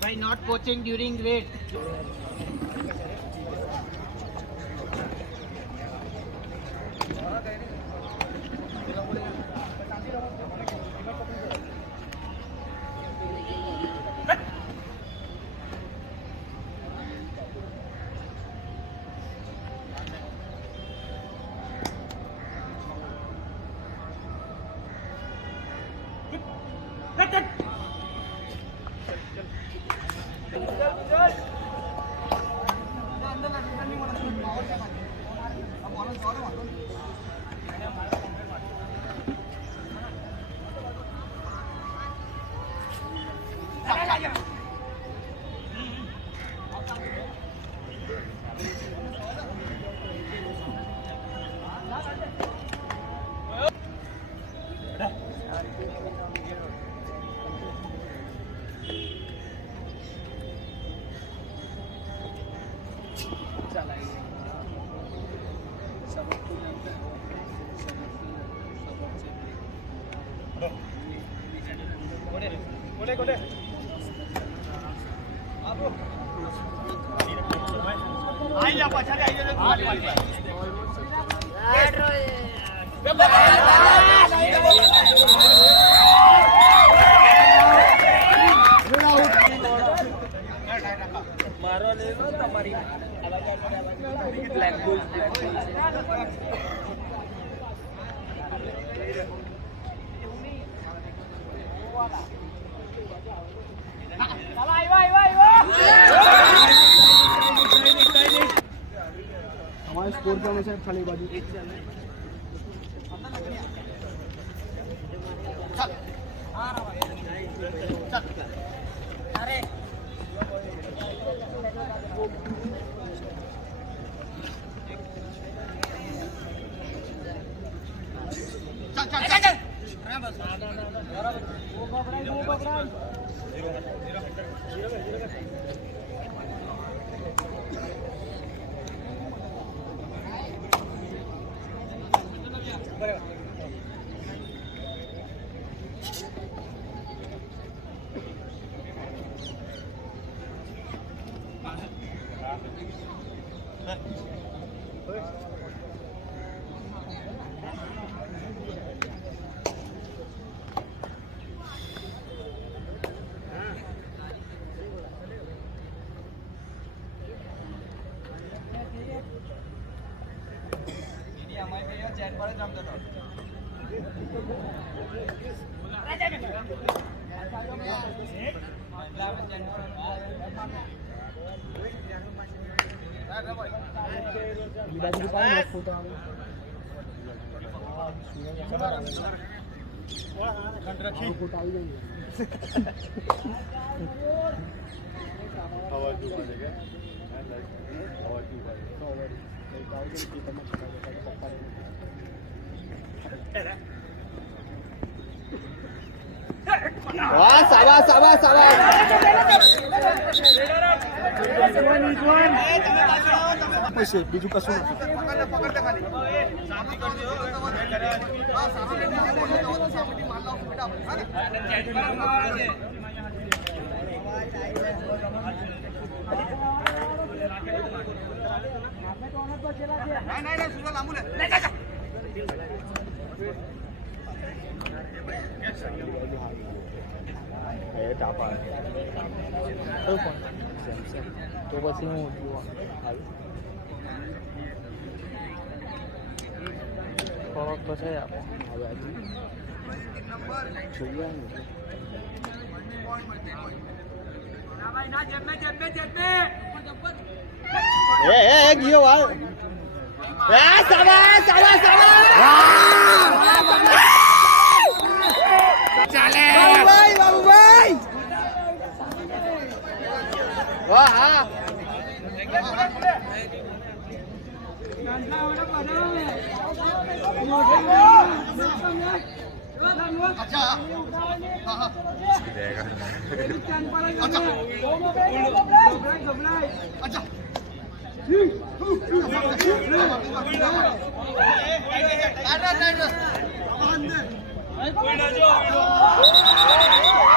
By not coaching during wait. हमारे score के अनुसार खाली बाजू Wah, sabar, sabar, sabar. पैसे बीजू का सुन नहीं नहीं सुनो लामू ले એ ટાપા તો પછી હું ફરક તો છે આપણે ગયો ભાઈ ચાલે બાબુભાઈ વાહ હા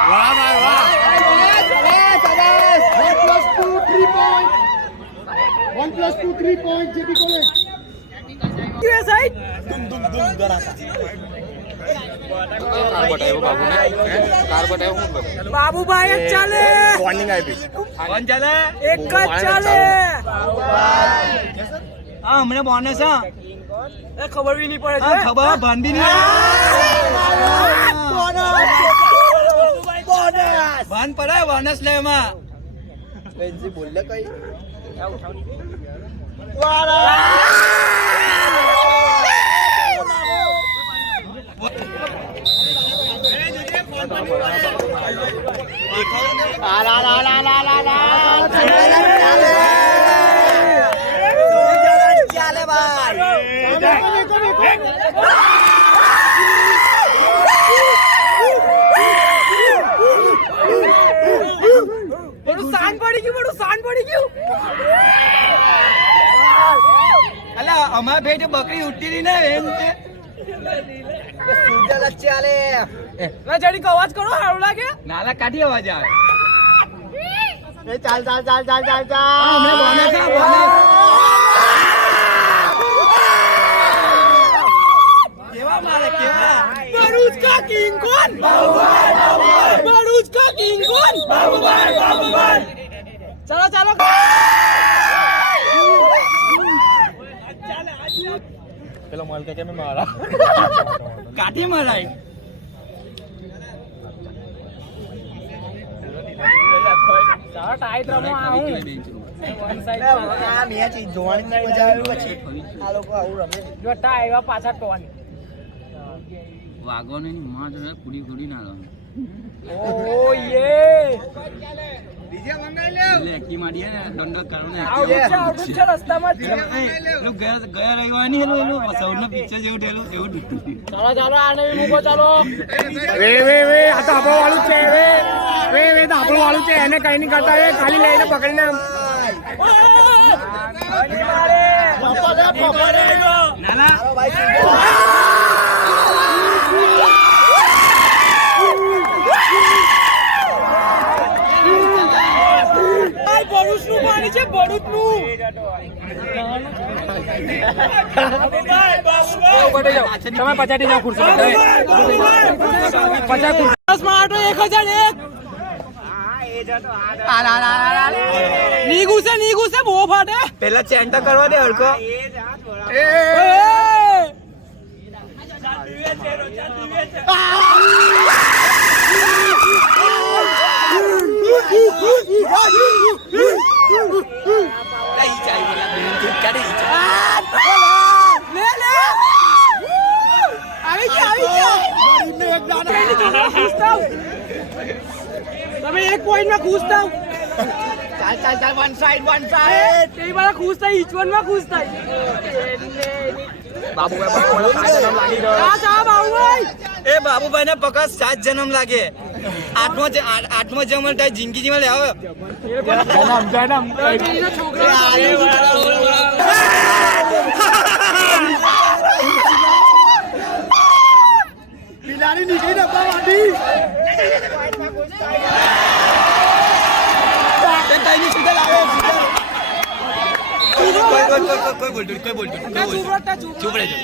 વાહ ભાઈ વાહ 1 + 2 3 point JP college you side Babubhai જ ચાલે વોર્નિંગ આપી કોણ ચાલે એક જ ચાલે હા હમણાં બોનસ હા એ ખબર બી નહીં પડે છે ખબર ભાંડી નહીં બોનસ ભાન પડાય બોનસ લે એમાં બેનજી બોલ લે કઈ ચાલે પડી ગયું અલા અમાર ભેટ બકરી ઉઠતી ની ને એમ તે સુજલ ચાલે જડી અવાજ કરો સારું લાગે નાલા કાઢી અવાજ આવે ચાલ હમણે બોનસ આ બોનસ કેવા મારે કેવા ભરૂચ કા કિંગ કોણ બાબુભાઈ ભરૂચ કા કિંગ કોણ બાબુભાઈ ચાલો પેલો માલ કે મેં મારા કાઠી મરાય ચાલો ટાઈટ રમો આવું વન સાઈડ આ મેચ જોવાની મજા આવી પછી આ લોકો આવું રમે જો ટા આવ્યા પાછા ટોન વાગો ને માં જો પૂરી પૂરી ના રમે ઓ યે બીજે મંગાઈ લે એટલે એકી માડીએ ને દંડક કરો ને આઉટ છે રસ્તામાં જ છે એલું ગયા રવિવાર ની એલું સૌને પિક્ચર જેવું થયેલું એવું ચાલો આને મૂકો ચાલો વે આ તો આપણો વાળું છે વે તો આપણો વાળું છે એને કઈ નહીં કરતા એ ખાલી લઈને પકડીને નાના ભરૂચનું પાણી છે ભરૂચનું તમે પચાટી જાઓ ખુરશી 50 માં 1001 નીગુ છે બહુ ફાટે પેલા ચેન્ટા કરવા દે હરકો તમે એક પોઈન્ટ માં ખુશ થાવ ચાલ વન સાઈડ તે મારા ખુશ થાય ઈચવન માં ખુશ થાય બાબુભાઈ એ બાબુભાઈ ને પકડ 7 જન્મ લાગે આઠમો જન્મ થાય જિંદગી જીવન આવે જન્મ બિલાડી નીકળી ડબ્બા વાટી ચૂપ રહેજો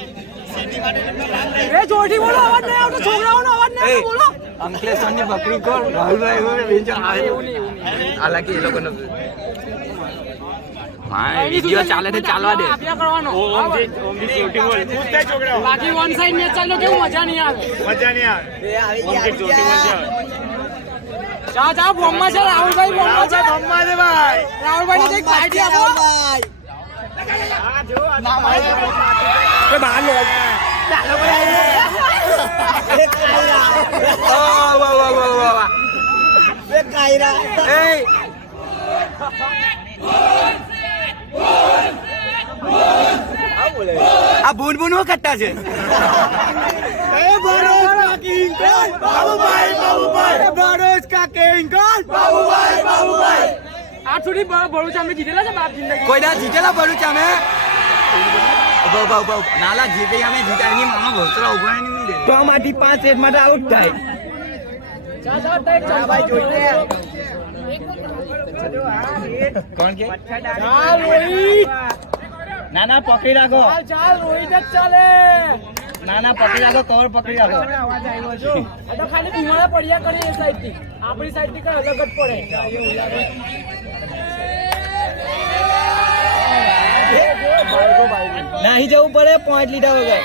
એ જોરથી બોલો, અવાજ નહીં આવતો, છોકરાઓનો અવાજ નહીં આવતો, બોલો. અંકલેશ્વરની બકરી કોણ રાહુલભાઈ હોય વેચો આવે હાલાકી એ લોકોનો હા વિડિયો ચાલે છે ચાલવા દે આપ્યા કરવાનો બાકી વન સાઈડ મેચ ચાલ્યો કેવું મજા નહીં આવે જા બોમ્બમાં છે રાહુલભાઈ બોમ્બમાં છે ભાઈ રાહુલભાઈ ને એક પાર્ટી આપો બહાર લો આ બૂન બૂન કરતા છે આજ સુધી ભરૂચ અમે જીતેલા છે બાપ જિંદગી કોઈ ના જીતેલા ભરૂચ અમે નાલા જીતે અમે જીતા એની મામા ભોસરા ઉભા નહીં દે તો આમાંથી 5 સેટ માટે આઉટ થાય કોણ કે ના ના પકડી રાખો ચાલ રોહિત જ ચાલે ના ના પકડી રાખો કવર પકડી રાખો તો ખાલી બીમારા પડ્યા કરે એ સાઈડ થી આપણી સાઈડ થી કઈ અલગ જ પડે નાહી જવું પડે 5 લીટર વગર